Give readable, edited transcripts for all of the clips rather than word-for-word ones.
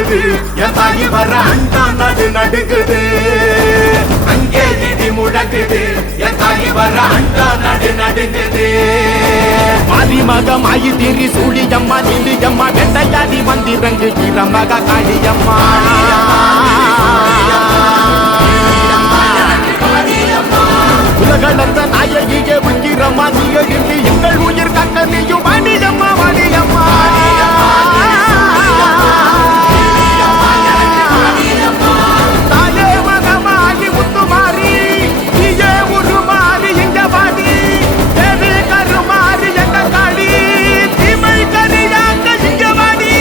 முழங்குது என் தாயி வர அண்டா நடு நடுங்குது அங்கே இடி முழங்குது என் தாயி வர அண்டா நடு நடுங்குது மாரிமக மாயி திரி சூழியம்மா நீலியம்மா வெண்டையாடி வந்திரங்கு வீரமக காளியம்மா உலகளந்த நாயகியே உயிரம்மா நீ எழுந்து எங்கள் உயிர் கக்க நீயும் வாணியம்மா வாணியம்மா தாயே மகமாகி முத்துமாரி நீயே உருமாறி இங்க வாடி தேவி கருமாறி எங்க காளி தீமை கரியாங்க இங்க வாடி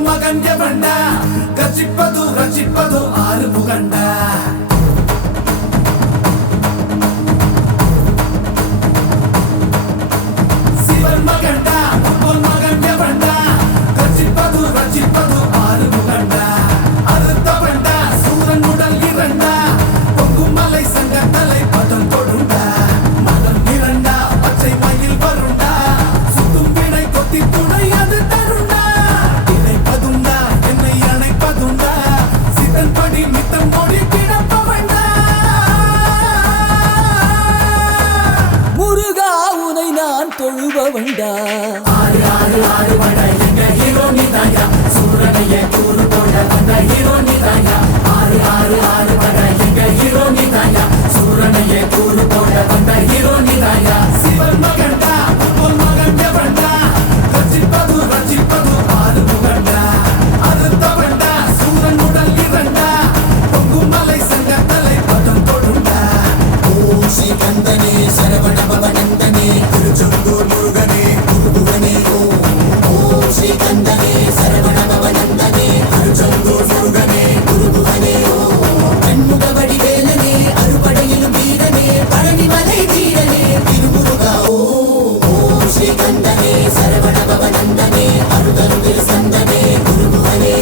உன்போல் மகன் எவன்டா கச்சிப்பது ரசிப்பது ஆறு முகண்டா சிவன் மகன்டா உன்போல் மகன் எவன்டா கச்சிப்பது ரசிப்பது ஆறு முகண்டா அறுத்தவன்டா சூரன் உடல் இரண்டா பொங்கும் மலை சங்க தலை பதம் கொடுண்டா மனம் இரண்டா பச்சை மயில் வருண்டா சுத்தும் வினை கொத்தி துணை அது தருண்டா இணைப்பதுண்டா என்னை அணைப்பதுண்டா சிதன் படி மித்தம் மொழி கிடப்பவண்டா முருகா உனை நான் தொழுபவண்டா ஆறு ஆறு ஆறு வடை எங்க ஹீரோ நீதாயா சூரனையே கூறு போட வந்த ஹீரோ நீதாயா ஆறு ஆறு ஆறு வடை எங்க ஹீரோ நீதாயா சூரனையே கூறு போட வந்த ஹீரோ நீதாயா சிவன் மகன்டா உன்போல் மகன் எவன்டா கச்சிப்பது ரசிப்பது ஆறு முகண்டா அறுத்தவன்டா சூரன் உடல் இரண்டா பொங்கும் மலை சங்க தலை பதம் கொடுண்டா ஓம் ஸ்ரீ கந்தனே சரவண பவநந்தனே திருச்செந்தூர் முருகனே குருபுவனே ஓம் ஸ்ரீ கந்தனே சரவண பவநந்தனே திருச்செந்தூர் முருகனே குருபுவனே கண்முக வடிவேலனே அறுபடையிலும் வீரனே பழனிமலை வீரனே திருமுருகா ஓம் ஸ்ரீ கந்தனே சரவண பவநந்தனே அருதரும் திருசந்தனே குருபுவனே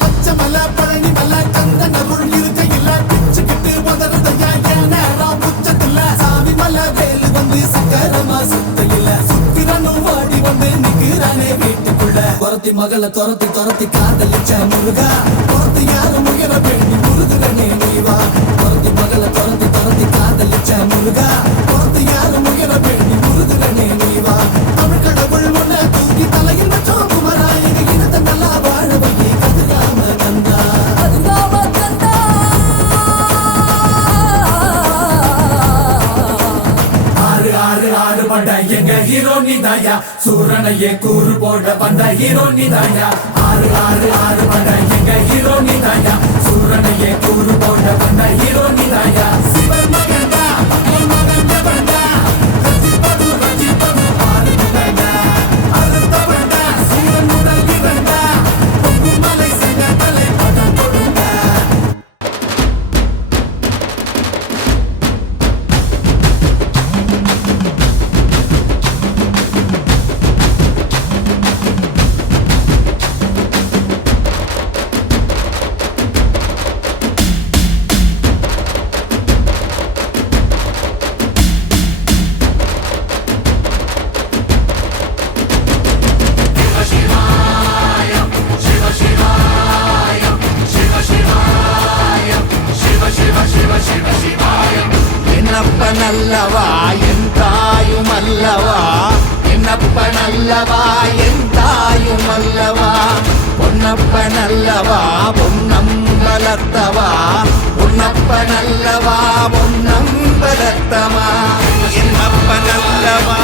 பச்சமல பழனி மல கந்தன் அருள் இருக்கையில பிச்சுக்கிட்டு உதறதையா என் நேரம் உச்சத்துல சாமி மல வேலு வந்து சக்கரமா சுத்தையில சுத்திரனும் வாடி வந்து நிக்கிறானே வீட்டுக்குள்ள துரத்தி மகளை துரத்தி துரத்தி காதலிச்ச முருகா துரத்தி யாரும் உயர வேண்டி முருகனே நீவா துரத்தி மகளை துரத்தி துரத்தி காதலிச்ச முருகா துரத்தி யாரும் உயர வேண்டி முருகனே நீவா தமிழ் கடவுள் முன்ன தூக்கி தலையில் வச்சோம் குமரா எங்க இனத்தை நல்லா வாழ வையே கதிராம கந்தா அதுகாம கந்தா ஆறு ஆறு ஆறு பண்ட எங்க ஹீரோ நீதாயா சூரனையே கூறு போட வந்த ஹீரோ நீதாயா ஆறு ஆறு ஆறு பண்ட எங்க ஹீரோ நீதாயா சூரனையே கூறு போட வந்த ஹீரோ நீதாயா சிவன் மகன்டா உன் மகன் எவன்டா கச்சிப்பது ரசிப்பது ஆறு முகண்டா அறுத்தவன்டா சூரன் உடல் இரண்டா பொங்கும் மலை சங்க தலை பதம் கொடுண்டா என்னப்பனல்லவா என் தாயுமல்லவா என்னப்பனல்லவா என் தாயுமல்லவா பொன்னப்பனல்லவா பொன்னம்பலத்தவா பொன்னப்பனல்லவா பொன்னம்பலத்தமா என்னப்பனல்லவா